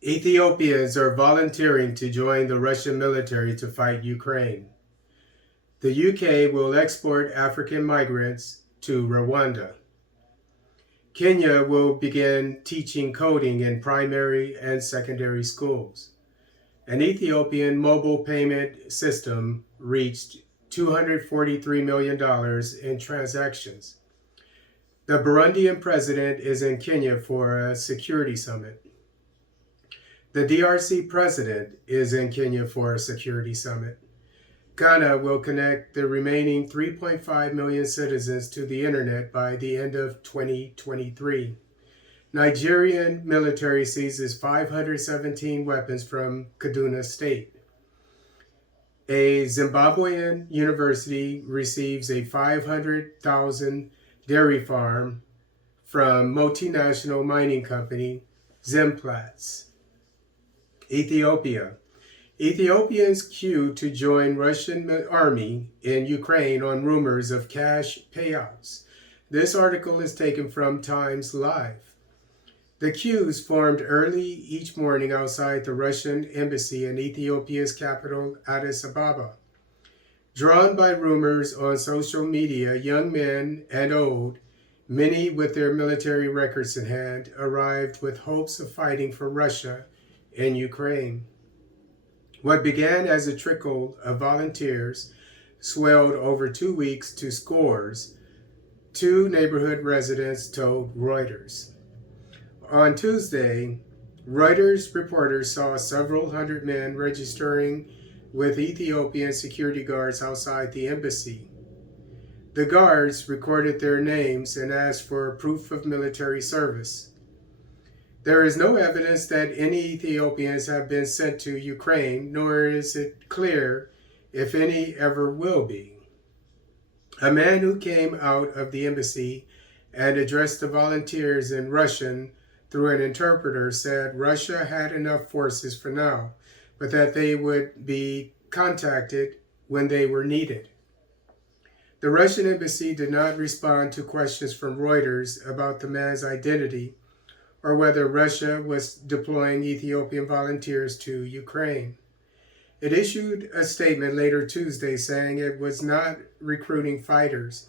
Ethiopians are volunteering to join the Russian military to fight Ukraine. The UK will export African migrants to Rwanda. Kenya will begin teaching coding in primary and secondary schools. An Ethiopian mobile payment system reached $243 million in transactions. The Burundian president is in Kenya for a security summit. The DRC president is in Kenya for a security summit. Ghana will connect the remaining 3.5 million citizens to the internet by the end of 2023. Nigerian military seizes 517 weapons from Kaduna State. A Zimbabwean university receives a 500,000 dairy farm from multinational mining company Zimplats. Ethiopia. Ethiopians queue to join Russian army in Ukraine on rumors of cash payouts. This article is taken from Times Live. The queues formed early each morning outside the Russian embassy in Ethiopia's capital, Addis Ababa. Drawn by rumors on social media, young men and old, many with their military records in hand, arrived with hopes of fighting for Russia in Ukraine. What began as a trickle of volunteers swelled over 2 weeks to scores, two neighborhood residents told Reuters. On Tuesday, Reuters reporters saw several hundred men registering with Ethiopian security guards outside the embassy. The guards recorded their names and asked for proof of military service. There is no evidence that any Ethiopians have been sent to Ukraine, nor is it clear if any ever will be. A man who came out of the embassy and addressed the volunteers in Russian through an interpreter said Russia had enough forces for now, but that they would be contacted when they were needed. The Russian embassy did not respond to questions from Reuters about the man's identity or whether Russia was deploying Ethiopian volunteers to Ukraine. It issued a statement later Tuesday saying it was not recruiting fighters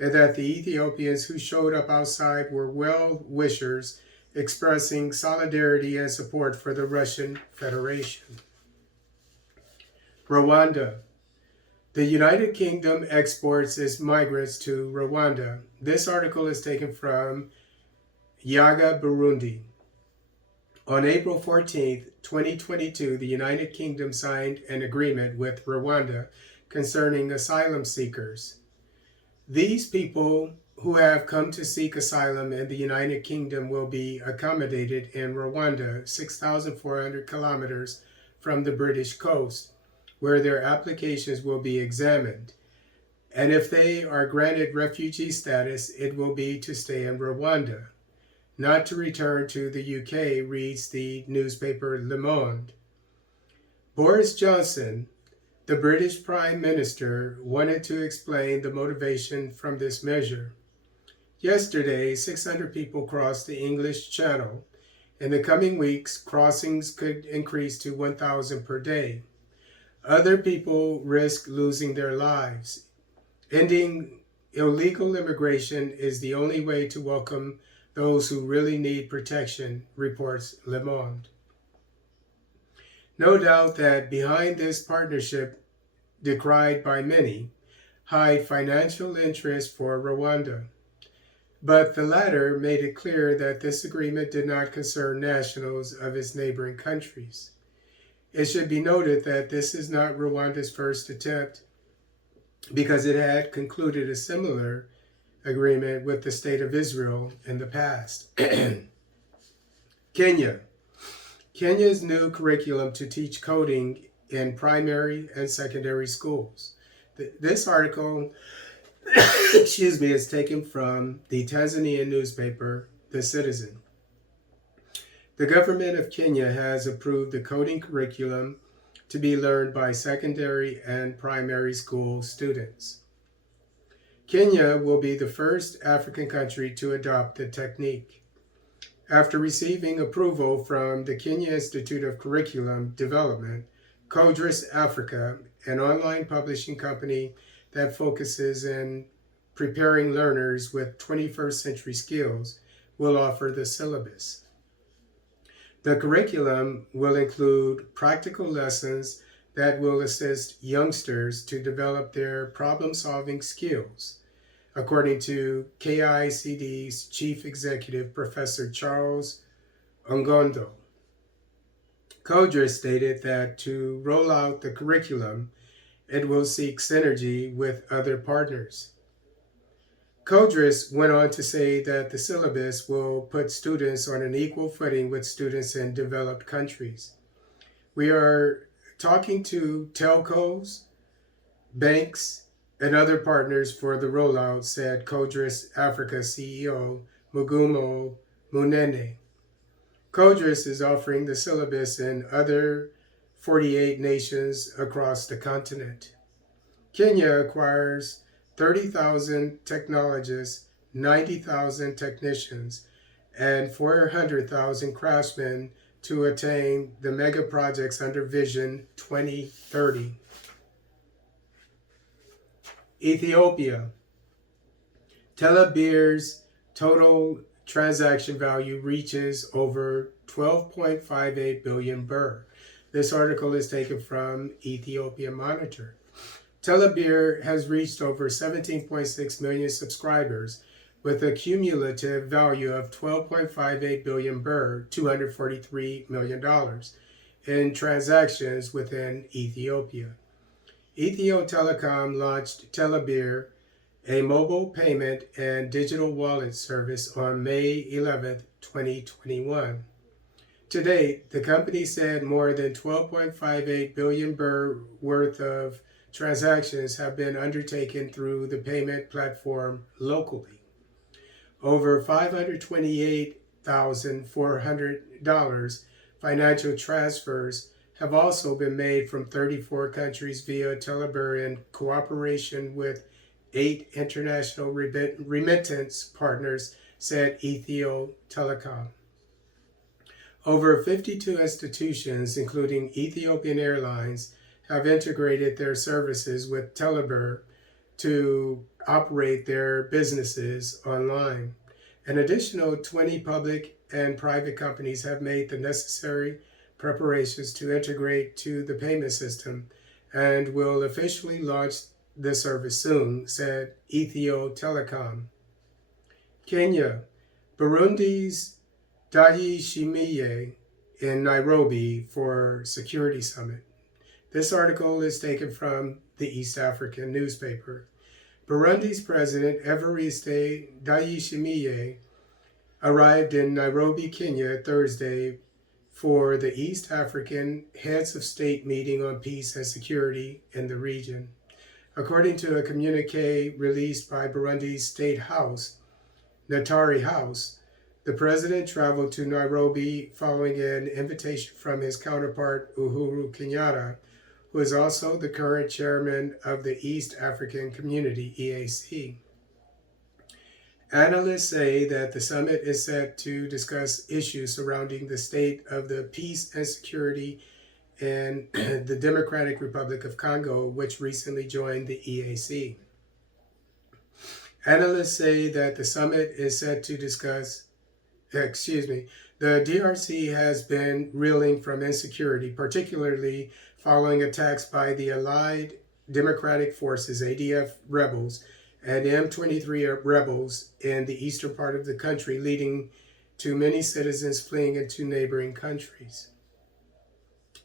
and that the Ethiopians who showed up outside were well-wishers expressing solidarity and support for the Russian Federation. Rwanda. The United Kingdom exports its migrants to Rwanda. This article is taken from Yaga, Burundi. On April 14, 2022, the United Kingdom signed an agreement with Rwanda concerning asylum seekers. These people who have come to seek asylum in the United Kingdom will be accommodated in Rwanda, 6,400 kilometers from the British coast, where their applications will be examined. And if they are granted refugee status, it will be to stay in Rwanda, not to return to the UK, reads the newspaper Le Monde. Boris Johnson, the British Prime Minister, wanted to explain the motivation from this measure. Yesterday, 600 people crossed the English Channel. In the coming weeks, crossings could increase to 1,000 per day. Other people risk losing their lives. Ending illegal immigration is the only way to welcome those who really need protection, reports Le Monde. No doubt that behind this partnership, decried by many, hide financial interests for Rwanda. But the latter made it clear that this agreement did not concern nationals of its neighboring countries. It should be noted that this is not Rwanda's first attempt, because it had concluded a similar agreement with the State of Israel in the past. Kenya. Kenya's new curriculum to teach coding in primary and secondary schools. This article is taken from the Tanzanian newspaper, The Citizen. The government of Kenya has approved the coding curriculum to be learned by secondary and primary school students. Kenya will be the first African country to adopt the technique. After receiving approval from the Kenya Institute of Curriculum Development, Codris Africa, an online publishing company that focuses in preparing learners with 21st century skills, will offer the syllabus. The curriculum will include practical lessons that will assist youngsters to develop their problem-solving skills, according to KICD's Chief Executive, Professor Charles Ongondo. Codris stated that to roll out the curriculum, it will seek synergy with other partners. Codris went on to say that the syllabus will put students on an equal footing with students in developed countries. We are talking to telcos, banks, and other partners for the rollout, said Codris Africa CEO Mugumo Munene. Codris is offering the syllabus in other 48 nations across the continent. Kenya acquires 30,000 technologists, 90,000 technicians, and 400,000 craftsmen to attain the mega projects under Vision 2030. Ethiopia. Telebir's total transaction value reaches over 12.58 billion birr. This article is taken from Ethiopian Monitor. Telebir has reached over 17.6 million subscribers with a cumulative value of 12.58 billion birr, $243 million, in transactions within Ethiopia. Ethio Telecom launched Telebir, a mobile payment and digital wallet service, on May 11, 2021. To date, the company said more than 12.58 billion birr worth of transactions have been undertaken through the payment platform locally. Over $528,400 financial transfers have also been made from 34 countries via Telebir in cooperation with 8 international remittance partners, said Ethio Telecom. Over 52 institutions, including Ethiopian Airlines, have integrated their services with Telebir to operate their businesses online. An additional 20 public and private companies have made the necessary preparations to integrate to the payment system and will officially launch the service soon, said Ethio Telecom. Kenya. Burundi's Ndayishimiye in Nairobi for Security Summit. This article is taken from the East African newspaper. Burundi's President Evariste Ndayishimiye arrived in Nairobi, Kenya, Thursday for the East African Heads of State meeting on peace and security in the region. According to a communique released by Burundi's State House, Natari House, the president traveled to Nairobi following an invitation from his counterpart Uhuru Kenyatta, who is also the current chairman of the East African Community, EAC. Analysts say that the summit is set to discuss issues surrounding the state of the peace and security in the Democratic Republic of Congo, which recently joined the EAC. Analysts say that the summit is set to discuss, the DRC has been reeling from insecurity, particularly following attacks by the Allied Democratic Forces, ADF rebels, and M23 rebels in the eastern part of the country, leading to many citizens fleeing into neighboring countries.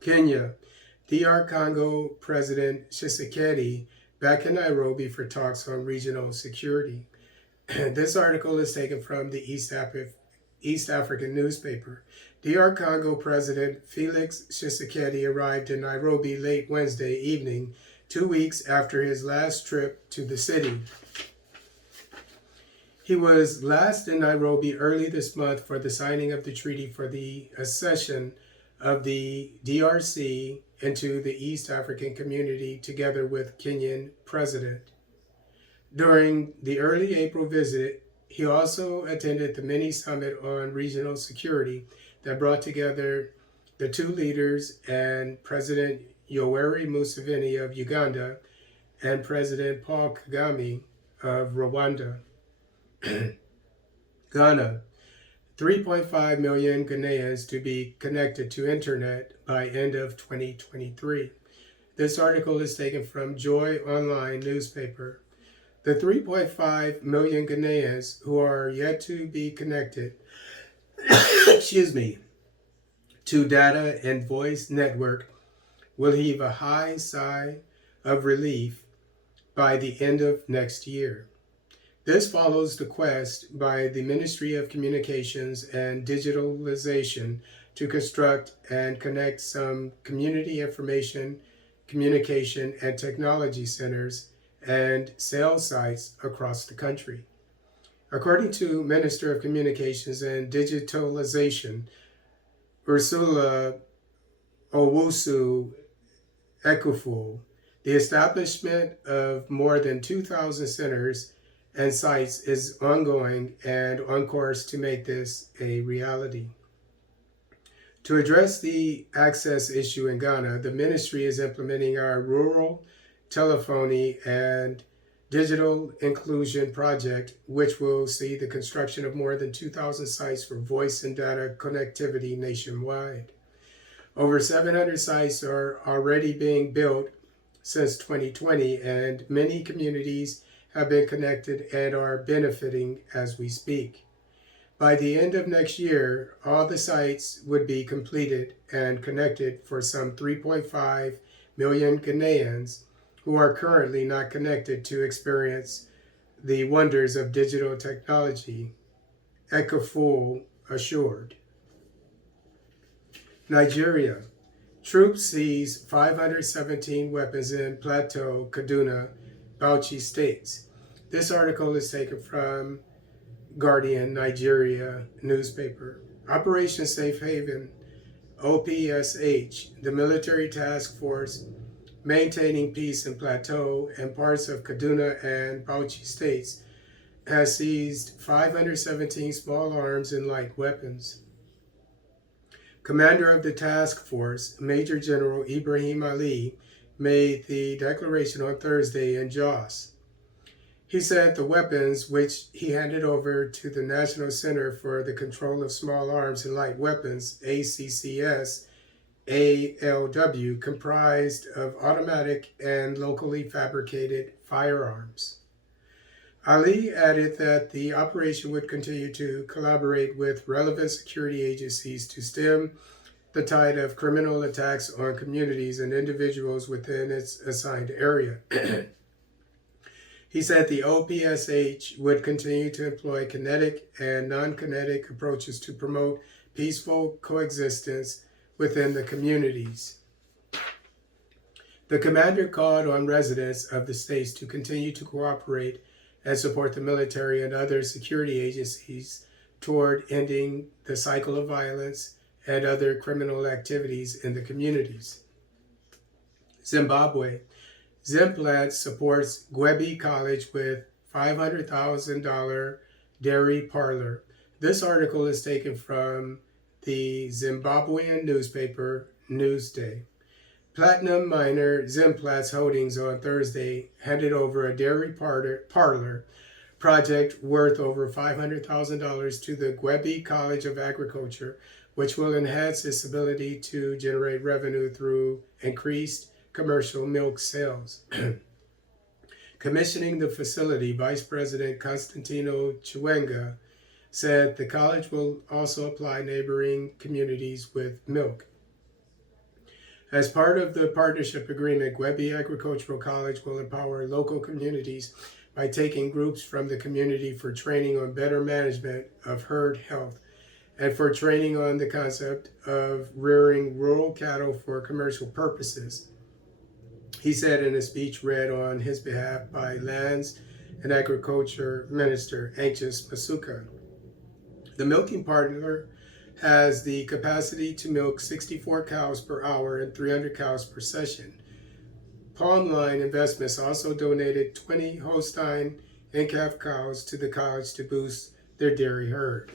Kenya. DR Congo President Tshisekedi back in Nairobi for talks on regional security. This article is taken from the East African newspaper. DR Congo President Felix Tshisekedi arrived in Nairobi late Wednesday evening, 2 weeks after his last trip to the city. He was last in Nairobi early this month for the signing of the treaty for the accession of the DRC into the East African Community together with Kenyan President. During the early April visit, He also attended the mini summit on regional security that brought together the two leaders and President Yoweri Museveni of Uganda and President Paul Kagame of Rwanda. Ghana, 3.5 million Ghanaians to be connected to internet by end of 2023. This article is taken from Joy Online newspaper. The 3.5 million Ghanaians who are yet to be connected to data and voice network will heave a high sigh of relief by the end of next year. This follows the quest by the Ministry of Communications and Digitalization to construct and connect some community information, communication, and technology centers and sales sites across the country. According to Minister of Communications and Digitalization, Ursula Owusu Ekufu, the establishment of more than 2,000 centers and sites is ongoing and on course to make this a reality. To address the access issue in Ghana, the ministry is implementing our rural telephony and digital inclusion project, which will see the construction of more than 2,000 sites for voice and data connectivity nationwide. Over 700 sites are already being built since 2020, and many communities have been connected and are benefiting as we speak. By the end of next year, all the sites would be completed and connected for some 3.5 million Ghanaians who are currently not connected to experience the wonders of digital technology, Ekufu assured. Nigeria. Troops seize 517 weapons in Plateau, Kaduna, Bauchi states. This article is taken from Guardian, Nigeria newspaper. Operation Safe Haven, OPSH, the military task force maintaining peace in Plateau and parts of Kaduna and Bauchi states, has seized 517 small arms and light weapons. Commander of the task force, Major General Ibrahim Ali, made the declaration on Thursday in Jos. He said the weapons, which he handed over to the National Center for the Control of Small Arms and Light Weapons, ACCS, ALW, comprised of automatic and locally fabricated firearms. Ali added that the operation would continue to collaborate with relevant security agencies to stem the tide of criminal attacks on communities and individuals within its assigned area. He said the OPSH would continue to employ kinetic and non-kinetic approaches to promote peaceful coexistence within the communities. The commander called on residents of the states to continue to cooperate and support the military and other security agencies toward ending the cycle of violence and other criminal activities in the communities. Zimbabwe. Zimplats supports Gwebi College with $500,000 dairy parlor. This article is taken from the Zimbabwean newspaper Newsday. Platinum miner Zimplats Holdings on Thursday handed over a dairy parlor project worth over $500,000 to the Gwebi College of Agriculture, which will enhance its ability to generate revenue through increased commercial milk sales. Commissioning the facility, Vice President Constantino Chiwenga said the college will also apply neighboring communities with milk. As part of the partnership agreement, Gwebi Agricultural College will empower local communities by taking groups from the community for training on better management of herd health and for training on the concept of rearing rural cattle for commercial purposes. He said in a speech read on his behalf by Lands and Agriculture Minister Anxious Masuka. The milking parlor has the capacity to milk 64 cows per hour and 300 cows per session. Palm Line Investments also donated 20 Holstein and calf cows to the college to boost their dairy herd.